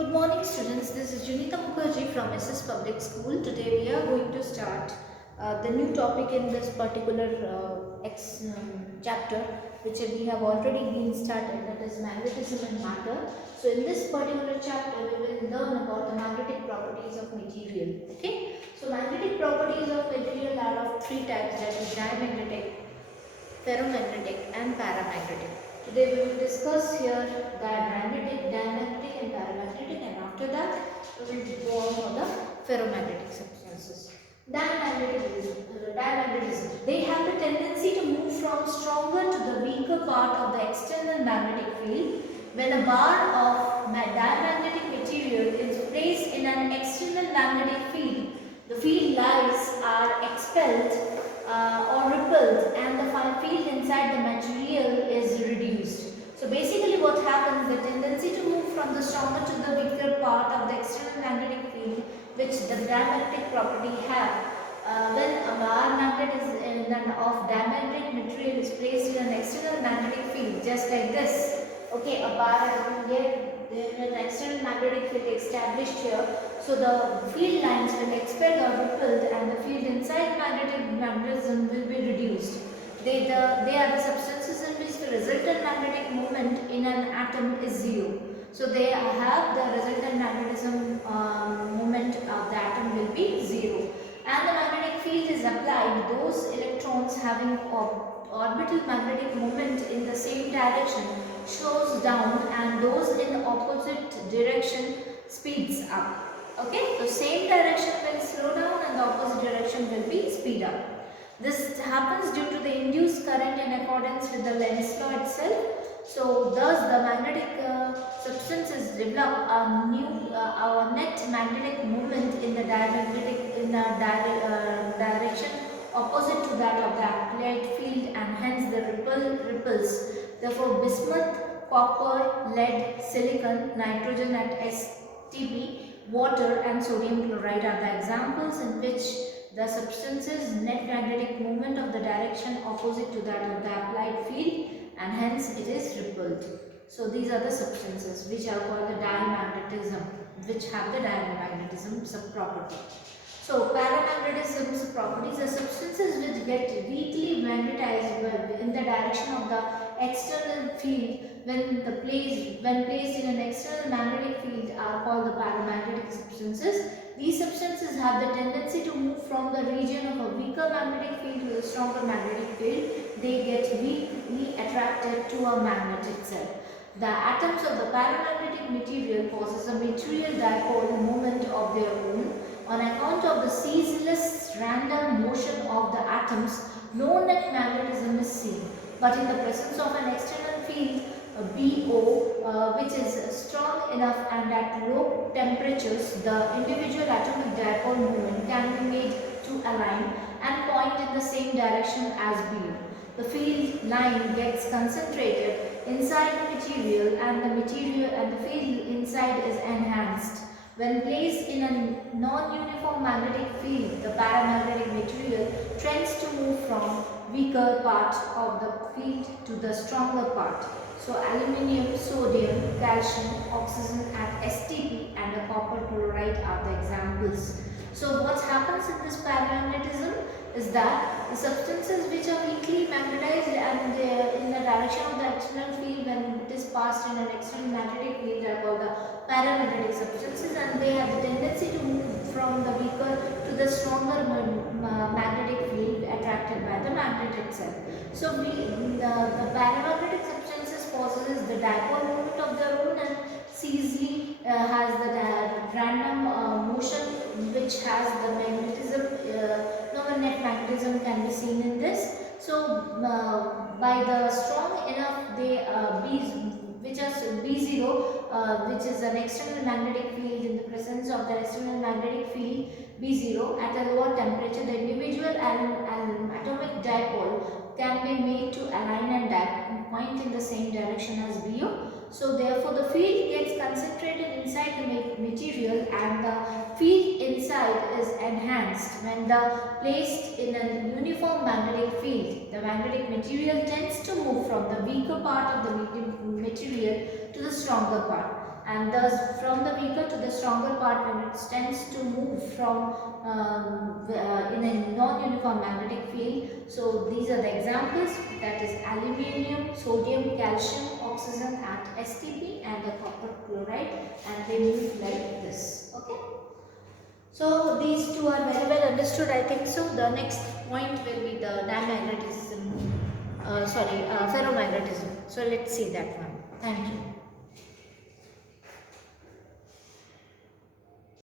Good morning students, this is Junita Mukherjee from SS Public School. Today we are going to start the new topic in this particular chapter which we have already been started, that is magnetism and matter. So in this particular chapter we will learn about the magnetic properties of material. Okay, so magnetic properties of material are of three types, that is diamagnetic, ferromagnetic and paramagnetic. Today we will discuss here the diamagnetic and paramagnetic, and after that we will go on for the ferromagnetic substances. Diamagnetism. They have the tendency to move from stronger to the weaker part of the external magnetic field. When a bar of diamagnetic material is placed in an external magnetic field, the field lines are expelled or repelled, and the field inside the material is reduced. So basically what happens, the tendency to move from the stronger to the weaker part of the external magnetic field, which the diamagnetic property have. When a bar magnet of diamagnetic material is placed in an external magnetic field, just like this. Okay, a bar here, an external magnetic field established here. So the field lines will expel or repelled, and the field inside magnetism will be reduced. They are the substances in which the resultant magnetic moment in an atom is zero. So they have the resultant magnetism moment of the atom will be zero. And the magnetic field is applied, those electrons having orbital magnetic moment in the same direction slows down, and those in the opposite direction speeds up. Okay, so same direction will slow down and the opposite direction will be speed up. This happens due to the induced current in accordance with the Lenz's law itself. So thus the magnetic substances develop a net magnetic moment in the direction opposite to that of the applied field, and hence the ripples. Therefore bismuth, copper, lead, silicon, nitrogen at STP, water and sodium chloride are the examples in which the substance's net magnetic moment of the direction opposite to that of the applied field, and hence it is repelled. So these are the substances which are called the diamagnetism, which have the diamagnetism sub-property. So paramagnetism properties are substances which get weakly magnetized in the direction of the external field when placed in an external magnetic field are called the paramagnetic substances. These substances have the tendency to move from the region of a weaker magnetic field to a stronger magnetic field. They get weakly attracted to a magnet itself. The atoms of the paramagnetic material possess a material dipole moment of their own. On account of the ceaseless random motion of the atoms, no net magnetism is seen. But in the presence of an external field, BO, which is strong enough and at low temperatures, the individual atomic dipole moment can be made to align and point in the same direction as BO. The field line gets concentrated inside the material, and the field inside is enhanced. When placed in a non-uniform magnetic field, the paramagnetic material tends to move from weaker part of the field to the stronger part. So aluminium, sodium, calcium, oxygen at STP and a copper chloride are the examples. So what happens in this paramagnetism is that the substances which are weakly magnetized and in the direction of the external field, when it is passed in an external magnetic field, are called the paramagnetic substances, and they have the tendency to move from the weaker to the stronger magnetic field attracted by the magnet itself. So the paramagnetic substances possesses the dipole moment of their own, and easily has the random motion which has the magnetism, no net magnetism can be seen in this. So by the strong enough they which is B0, which is an external magnetic field, in the presence of the external magnetic field B0 at a lower temperature, the individual atomic dipole can be made to align and point in the same direction as BO. So therefore the field gets concentrated inside the material, and the field inside is enhanced when placed in a uniform magnetic field. The magnetic material tends to move from the weaker part of the material to the stronger part, and thus from the weaker to the stronger part when it tends to move from in a non-uniform magnetic field. So these are the examples, that is aluminium, sodium, calcium, oxygen at STP and the copper chloride, and they move like this. Okay. So these two are very well understood, I think so. The next point will be the diamagnetism, ferromagnetism. So let's see that one. Thank you.